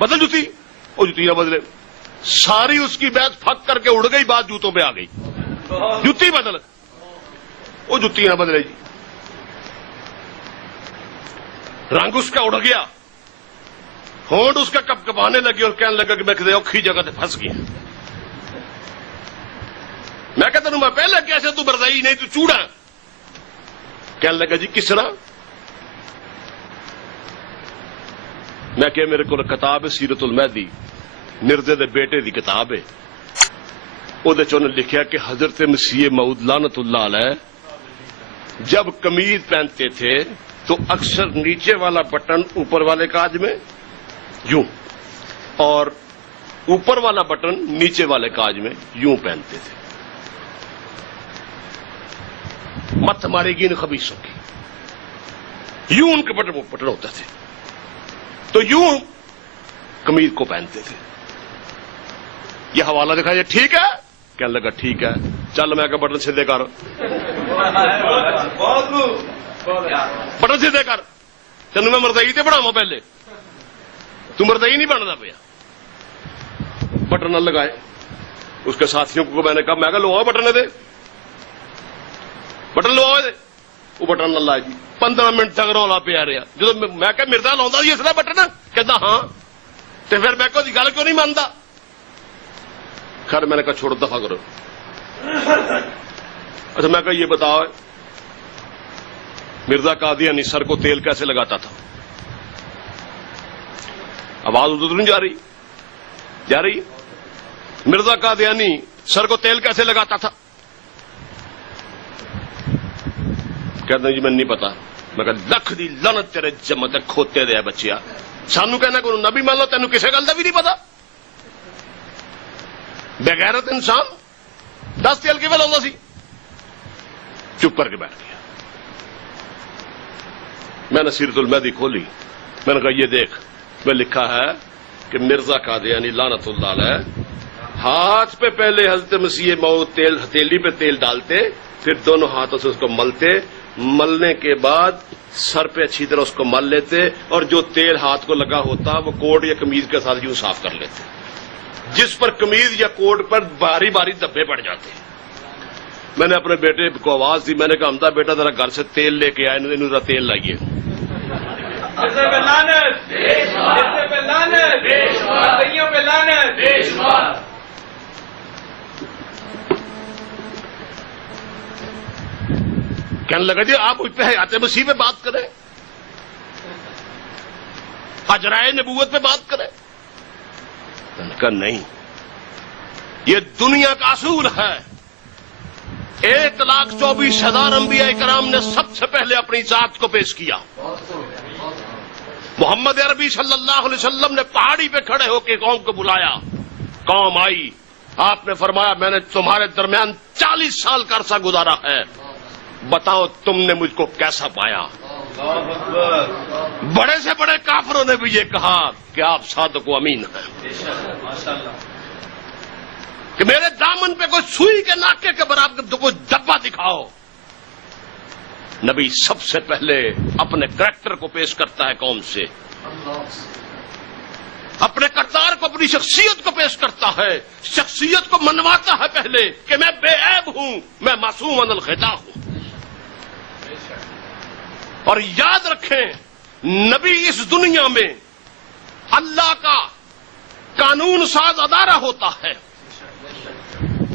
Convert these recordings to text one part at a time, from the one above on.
بدل جوتی. وہ جوتی نہ بدلے. ساری اس کی بیعت پھک کر کے اڑ گئی, بات جوتوں پہ آ گئی. جوتی بدل, وہ جوتی نہ بدلے جی. رنگ اس کا اڑ گیا, ہونٹ اس کا کپ کپانے لگی اور کہنے لگا کہ میں کسی اوکھی جگہ سے پھنس گیا. میں کہتا ہوں میں پہلے کیسے تو برزائی نہیں تو چوڑا. کہنے لگا جی کس طرح. میں کہ میرے کو کتاب ہے سیرت المہدی, مرزے دے بیٹے دی کتاب ہے. وہ لکھا کہ حضرت مسیح موعود لعنت اللہ علیہ جب قمیض پہنتے تھے تو اکثر نیچے والا بٹن اوپر والے کاج میں یوں, اور اوپر والا بٹن نیچے والے کاج میں یوں پہنتے تھے. مت مارے گی ان خبیثوں کی. یوں ان کے بٹن ہوتے تھے تو یوں قمیض کو پہنتے تھے. یہ حوالہ دکھا, یہ ٹھیک ہے. کہنے لگا ٹھیک ہے, چل میں کہ بٹن سیدھے کر. بٹن سیدھے کر, تینوں میں مردئی تے بڑھاواں پہلے, تو مردئی نہیں بنتا پیا. بٹن نہ لگائے. اس کے ساتھیوں کو میں نے کہا, میں کہ لو بٹن دے, بٹن لو دے. وہ بٹن نہ لائے جی. 15 منٹ تک رولا پیا رہا. جب میں کہ مرزا لاؤں جی اس طرح بٹن, کہتا ہاں. تو پھر میں کوئی گل کیوں نہیں مانتا. خیر میں نے کہا چھوڑو, دفع کرو. اچھا میں کہا یہ بتاؤ مرزا قادیانی سر کو تیل کیسے لگاتا تھا. آواز ادھر نہیں جا رہی, جا رہی. مرزا قادیانی سر کو تیل کیسے لگاتا تھا. کہتے ہیں جی میں نہیں پتا. میں کہا لکھ دی لعنت تیرے جمت کھوتے دے بچیا, سانو کہنا کہ نبی مان لو, تینوں کسی گل کا بھی نہیں پتا. بے غیرت انسان 10 تیل کی لاؤں سی. چپ کر کے بیٹھ گیا. میں نے سیرت المہدی کھولی. میں نے کہا یہ دیکھ, میں لکھا ہے کہ مرزا قادیانی لعنت اللہ علیہ ہاتھ پہ پہلے حضرت مسیح موعود تیل ہتھیلی پہ تیل ڈالتے, پھر دونوں ہاتھوں سے اس کو ملتے, ملنے کے بعد سر پہ اچھی طرح اس کو مل لیتے, اور جو تیل ہاتھ کو لگا ہوتا وہ کوٹ یا قمیض کے ساتھ یوں صاف کر لیتے. جس پر قمیض یا کوٹ پر باری باری دبے پڑ جاتے. میں نے اپنے بیٹے کو آواز دی. میں نے کہا حمزہ بیٹا ذرا گھر سے تیل لے کے آئے, انہوں ذرا تیل لائیے. کہنے لگا جی آپ اس پہ حیات مسیح پہ بات کریں, اجرائے نبوت پہ بات کریں. میں نے کہا نہیں, یہ دنیا کا اصول ہے. 1,24,000 انبیاء کرام نے سب سے پہلے اپنی ذات کو پیش کیا. محمد عربی صلی اللہ علیہ وسلم نے پہاڑی پہ کھڑے ہو کے قوم کو بلایا. قوم آئی, آپ نے فرمایا میں نے تمہارے درمیان 40 سال کا عرصہ گزارا ہے, بتاؤ تم نے مجھ کو کیسا پایا. بڑے سے بڑے کافروں نے بھی یہ کہا کہ آپ صادق و امین ہیں, کہ میرے دامن پہ کوئی سوئی کے ناکے کے برابر کوئی ڈبہ دکھاؤ. نبی سب سے پہلے اپنے کریکٹر کو پیش کرتا ہے قوم سے, اپنے کردار کو, اپنی شخصیت کو پیش کرتا ہے. شخصیت کو منواتا ہے پہلے کہ میں بے عیب ہوں, میں معصوم عن الخطا ہوں. اور یاد رکھیں نبی اس دنیا میں اللہ کا قانون ساز ادارہ ہوتا ہے,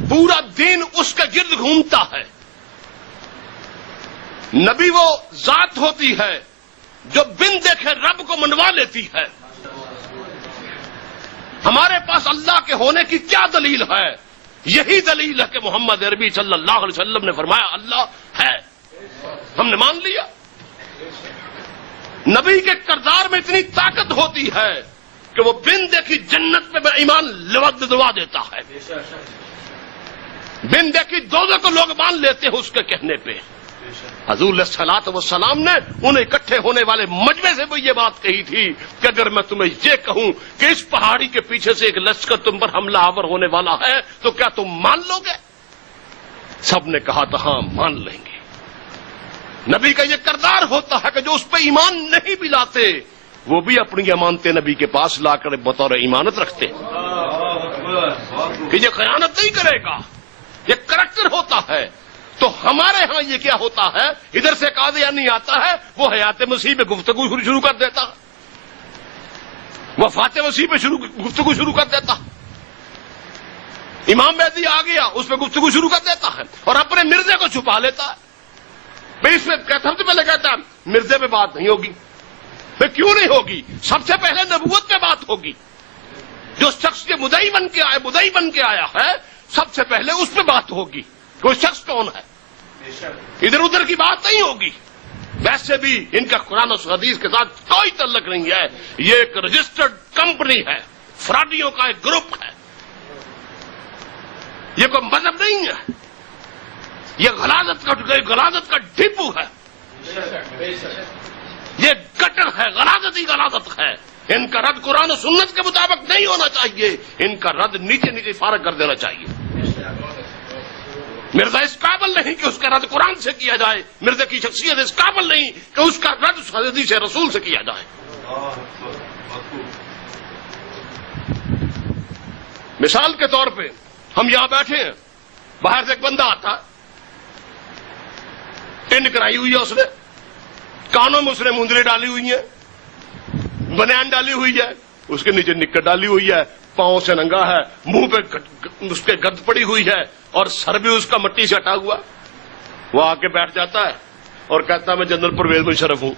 پورا دین اس کے گرد گھومتا ہے. نبی وہ ذات ہوتی ہے جو بن دیکھے رب کو منوا لیتی ہے. ہمارے پاس اللہ کے ہونے کی کیا دلیل ہے؟ یہی دلیل ہے کہ محمد عربی صلی اللہ علیہ وسلم نے فرمایا اللہ ہے, ہم نے مان لیا. نبی کے کردار میں اتنی طاقت ہوتی ہے کہ وہ بن دیکھی جنت پہ ایمان دلوا دیتا ہے. بن دیکھی دوزخ کو لوگ مان لیتے ہیں اس کے کہنے پہ. حضور علیہ الصلوۃ والسلام نے انہیں اکٹھے ہونے والے مجمع سے بھی یہ بات کہی تھی کہ اگر میں تمہیں یہ کہوں کہ اس پہاڑی کے پیچھے سے ایک لشکر تم پر حملہ آور ہونے والا ہے تو کیا تم مان لو گے؟ سب نے کہا تو ہاں مان لیں گے. نبی کا یہ کردار ہوتا ہے کہ جو اس پہ ایمان نہیں بھی لاتے وہ بھی اپنی امانتیں نبی کے پاس لا کر بطور ایمانت رکھتے کہ یہ خیانت نہیں کرے گا، یہ کریکٹر ہوتا ہے. تو ہمارے ہاں یہ کیا ہوتا ہے، ادھر سے قادیانی آتا ہے، وہ حیات مسیح پہ گفتگو شروع کر دیتا، وفات مسیح پہ گفتگو شروع کر دیتا. امام مہدی آ گیا، اس پہ گفتگو شروع کر دیتا ہے اور اپنے مرزے کو چھپا لیتا ہے. میں اس میں سب سے پہلے کہتا مرزے پہ بات نہیں ہوگی. پھر کیوں نہیں ہوگی؟ سب سے پہلے نبوت پہ بات ہوگی. جو شخص کے مدعی بن کے آیا ہے، سب سے پہلے اس پہ بات ہوگی کہ وہ شخص کون ہے. ادھر ادھر کی بات نہیں ہوگی. ویسے بھی ان کا قرآن و حدیث کے ساتھ کوئی تعلق نہیں ہے. یہ ایک رجسٹرڈ کمپنی ہے، فراڈیوں کا ایک گروپ ہے. یہ کوئی مذہب نہیں ہے، یہ غلاظت کا ڈپو ہے. یہ گٹر ہے، غلاظت ہے. ان کا رد قرآن و سنت کے مطابق نہیں ہونا چاہیے. ان کا رد نیچے فارغ کر دینا چاہیے. مرزا اس قابل نہیں کہ اس کا رد قرآن سے کیا جائے. مرزا کی شخصیت اس قابل نہیں کہ اس کا رد حدیث رسول سے کیا جائے. مثال کے طور پہ ہم یہاں بیٹھے ہیں، باہر سے ایک بندہ آتا، ٹن کرائی ہوئی ہے، اس نے کانوں میں اس نے مندری ڈالی ہوئی ہیں، بنیان ڈالی ہوئی ہے، اس کے نیچے نکر ڈالی ہوئی ہے، پاؤں سے ننگا ہے، منہ پہ اس کے گرد پڑی ہوئی ہے اور سر بھی اس کا مٹی سے ہٹا ہوا. وہ آ کے بیٹھ جاتا ہے اور کہتا ہے میں جنرل پرویز مشرف ہوں.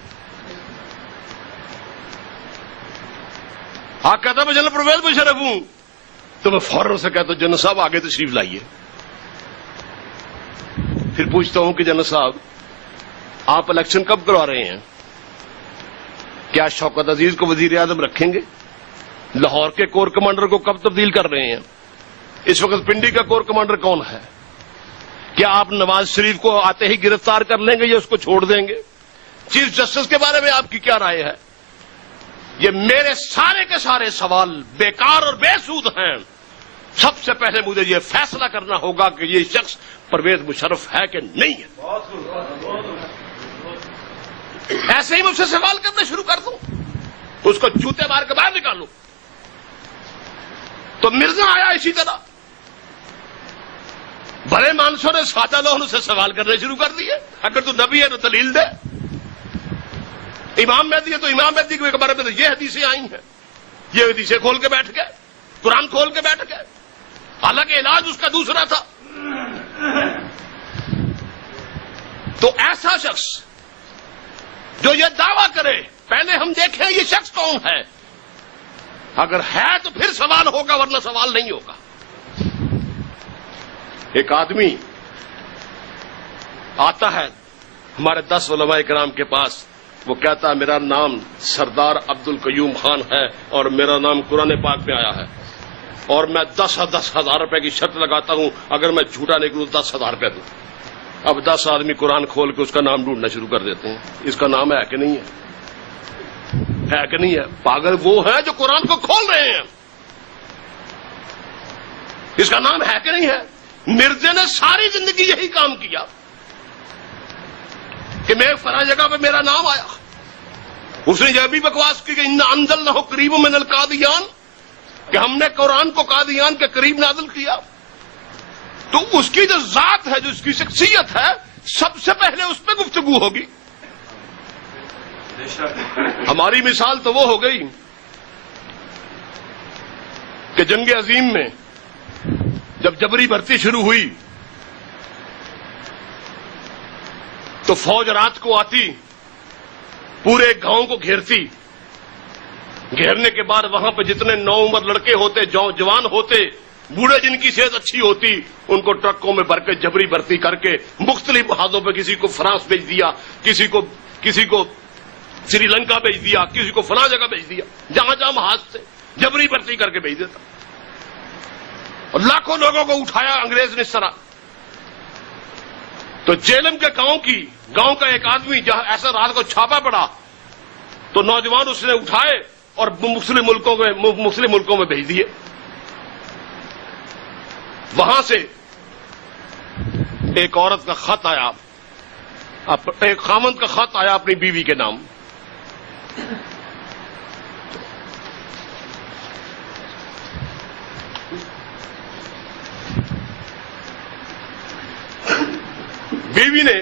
کہتا ہے میں جنرل پرویز مشرف ہوں. تو میں فوراً سے کہتا ہوں جنرل صاحب آگے تشریف لائیے. پھر پوچھتا ہوں کہ جنرل صاحب آپ الیکشن کب کروا رہے ہیں؟ کیا شوکت عزیز کو وزیر اعظم رکھیں گے؟ لاہور کے کور کمانڈر کو کب تبدیل کر رہے ہیں؟ اس وقت پنڈی کا کور کمانڈر کون ہے؟ کیا آپ نواز شریف کو آتے ہی گرفتار کر لیں گے یا اس کو چھوڑ دیں گے؟ چیف جسٹس کے بارے میں آپ کی کیا رائے ہے؟ یہ میرے سارے کے سارے سوال بیکار اور بے سود ہیں. سب سے پہلے مجھے یہ فیصلہ کرنا ہوگا کہ یہ شخص پرویز مشرف ہے کہ نہیں ہے. ایسے ہی مجھ سے سوال کرنا شروع کر دوں، اس کو جوتے مار کے باہر نکالوں. تو مرزا آیا اسی طرح، بڑے مانسوں نے سادہ لوگوں سے سوال کرنے شروع کر دیے. اگر تو نبی ہے تو دلیل دے. امام مہدی ہے تو امام مہدی کے بارے میں تو یہ حدیثیں آئی ہیں، یہ حدیثیں کھول کے بیٹھ گئے، قرآن کھول کے بیٹھ گئے. حالانکہ علاج اس کا دوسرا تھا. تو ایسا شخص جو یہ دعویٰ کرے، پہلے ہم دیکھیں یہ شخص کون ہے. اگر ہے تو پھر سوال ہوگا، ورنہ سوال نہیں ہوگا. ایک آدمی آتا ہے ہمارے 10 علماء کرام کے پاس، وہ کہتا ہے میرا نام سردار عبد القیوم خان ہے اور میرا نام قرآن پاک میں آیا ہے اور میں 10,000 روپے کی شرط لگاتا ہوں، اگر میں جھوٹا نکلوں 10,000 روپے دوں. اب 10 آدمی قرآن کھول کے اس کا نام ڈھونڈنا شروع کر دیتے ہیں. اس کا نام ہے کہ نہیں ہے کہ نہیں ہے؟ پاگل وہ ہیں جو قرآن کو کھول رہے ہیں. اس کا نام ہے کہ نہیں ہے؟ مرزے نے ساری زندگی یہی کام کیا کہ میں فلاں جگہ پہ میرا نام آیا. اس نے یہ بھی بکواس کی کہ ان انزلنہ قریب من القادیان، کہ ہم نے قرآن کو قادیان کے قریب نازل کیا. تو اس کی جو ذات ہے، جو اس کی شخصیت ہے، سب سے پہلے اس پہ گفتگو ہوگی. ہماری مثال تو وہ ہو گئی کہ جنگ عظیم میں جب جبری بھرتی شروع ہوئی تو فوج رات کو آتی، پورے گاؤں کو گھیرتی. گھیرنے کے بعد وہاں پہ جتنے نو عمر لڑکے ہوتے، جوان ہوتے، بوڑھے جن کی صحت اچھی ہوتی، ان کو ٹرکوں میں بھر کے جبری بھرتی کر کے مختلف محاذوں پہ کسی کو فرانس بھیج دیا، کسی کو سری لنکا بھیج دیا، کسی کو فلاں جگہ بھیج دیا. جہاں جہاں محاذ سے جبری بھرتی کر کے بھیج دیتا اور لاکھوں لوگوں کو اٹھایا انگریز نے اس طرح. تو جیلم کے گاؤں کا ایک آدمی جہاں ایسا رات کو چھاپا پڑا تو نوجوان اس نے اٹھائے اور مسلم ملکوں میں بھیج دیے. وہاں سے ایک عورت کا خط آیا، ایک خامند کا خط آیا اپنی بیوی کے نام. بیوی نے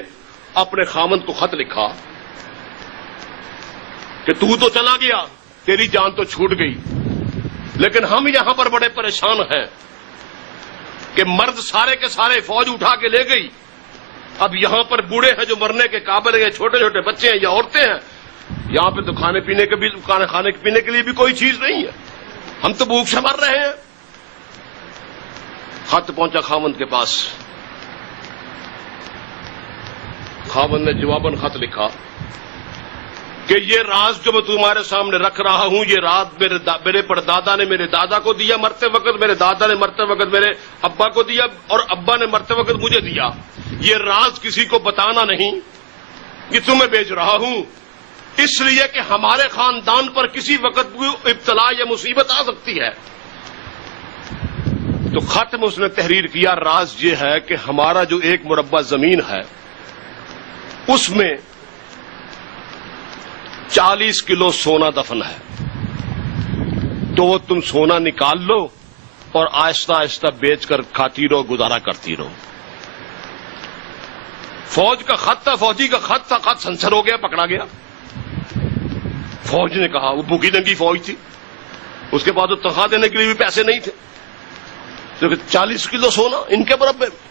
اپنے خامند کو خط لکھا کہ تو چلا گیا، تیری جان تو چھوٹ گئی، لیکن ہم یہاں پر بڑے پریشان ہیں کہ مرد سارے کے سارے فوج اٹھا کے لے گئی، اب یہاں پر بوڑھے ہیں جو مرنے کے قابل ہیں، چھوٹے چھوٹے بچے ہیں یا عورتیں ہیں، یہاں پہ تو کھانے پینے کے لیے بھی کوئی چیز نہیں ہے، ہم تو بھوک سے مر رہے ہیں۔ خط پہنچا خامند کے پاس، خامند نے جواباً خط لکھا کہ یہ راز جو میں تمہارے سامنے رکھ رہا ہوں، یہ راز میرے پردادا نے میرے دادا کو دیا مرتے وقت، میرے دادا نے مرتے وقت میرے ابا کو دیا، اور ابا نے مرتے وقت مجھے دیا۔ یہ راز کسی کو بتانا نہیں، یہ تمہیں بیچ رہا ہوں اس لیے کہ ہمارے خاندان پر کسی وقت بھی ابتلا یا مصیبت آ سکتی ہے۔ تو خط میں اس نے تحریر کیا، راز یہ ہے کہ ہمارا جو 1 مربع زمین ہے اس میں 40 کلو سونا دفن ہے، تو وہ تم سونا نکال لو اور آہستہ آہستہ بیچ کر کھاتی رہو، گزارا کرتی رہو۔ فوج کا خط تھا، فوجی کا خط تھا، خط سنسر ہو گیا، پکڑا گیا۔ فوج نے کہا، وہ بھوکی ننگی فوج تھی، اس کے بعد تنخواہ دینے کے لیے بھی پیسے نہیں تھے، تو 40 کلو سونا ان کے مربے میں۔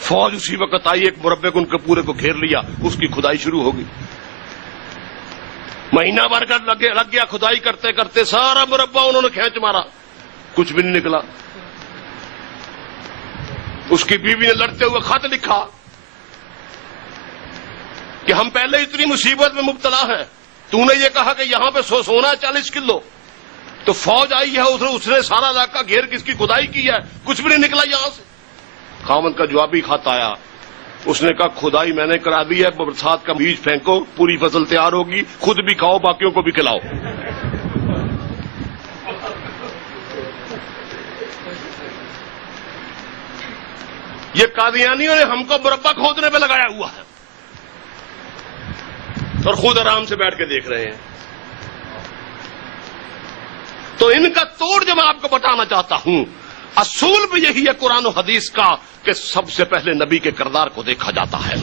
فوج اسی وقت آئی، 1 مربے کو ان کے پورے کو گھیر لیا، اس کی کھدائی شروع ہو گئی۔ مہینہ بھر کا لگ گیا کھدائی کرتے کرتے، سارا مربع انہوں نے کھینچ مارا، کچھ بھی نہیں نکلا۔ اس کی بیوی نے لڑتے ہوئے خط لکھا کہ ہم پہلے اتنی مصیبت میں مبتلا ہیں، تو نے یہ کہا کہ یہاں پہ سونا 40 کلو، تو فوج آئی ہے، اس نے سارا علاقہ گھیر کے اس کی کھدائی کی ہے، کچھ بھی نہیں نکلا یہاں سے۔ خامند کا جوابی خط آیا، اس نے کہا کھدائی میں نے کرا دی ہے، برسات کا بیج پھینکو، پوری فصل تیار ہوگی، خود بھی کھاؤ، باقیوں کو بھی کھلاؤ۔ یہ قادیانیوں نے ہم کو مربع کھودنے پہ لگایا ہوا ہے اور خود آرام سے بیٹھ کے دیکھ رہے ہیں۔ تو ان کا توڑ جو میں آپ کو بتانا چاہتا ہوں، اصول بھی یہی ہے قرآن و حدیث کا کہ سب سے پہلے نبی کے کردار کو دیکھا جاتا ہے۔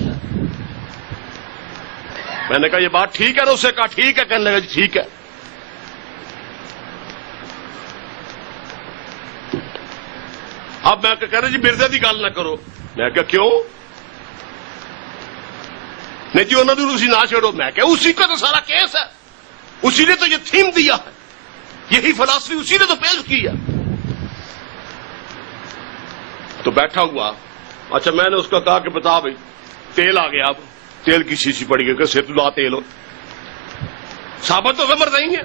میں نے کہا یہ بات ٹھیک ہے، اسے کہا ٹھیک ہے، کہنے لگا جی ٹھیک ہے۔ اب میں کہہ رہا جی مرزا دی گل نہ کرو، میں کہا کیوں؟ نہیں جی انہوں نے اسی نہ چھوڑو، میں کہا اسی کا تو سارا کیس ہے، اسی نے تو یہ تھیم دیا ہے، یہی فلسفی اسی نے تو پیش کی ہے۔ تو بیٹھا ہوا، اچھا میں نے اس کو کہا کہ بتا بھائی تیل آ گیا، اب تیل کی شیشی پڑی گئی کہ سر لا تیل ہو، ثابت تو مر جائیں گے۔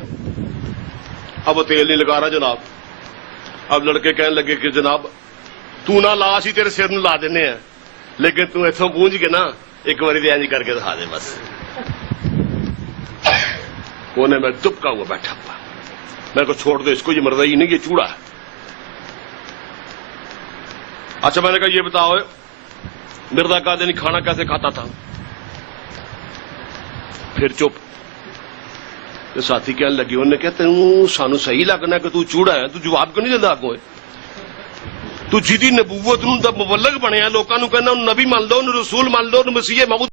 اب وہ تیل نہیں لگا رہا جناب۔ اب لڑکے کہنے لگے کہ جناب تو نہ لا، سی تیرے سر لا دینے ہیں، لیکن تو اتوں گونج کے نا ایک باری دیا کر کے دکھا دے بس۔ کونے میں دبکا ہوا بیٹھا ہوا، میں کو چھوڑ دو اس کو، یہ مرضی نہیں، یہ چوڑا ہے۔ اچھا میں نے کہا یہ بتاؤ مرزا قادیانی کھانا کیسے کھاتا تھا؟ پھر چپ۔ تو ساتھی کہنے لگے، انہوں نے کہتے ہیں سانو صحیح لگنا کہ تو چوڑا ہے، تو جواب کیوں نہیں دیتا اگوں؟ تو جدی نبوت نوں دا مبلغ بنیا، لوکاں نوں کہنا نبی مان لو، رسول مان لو، مسیح موعود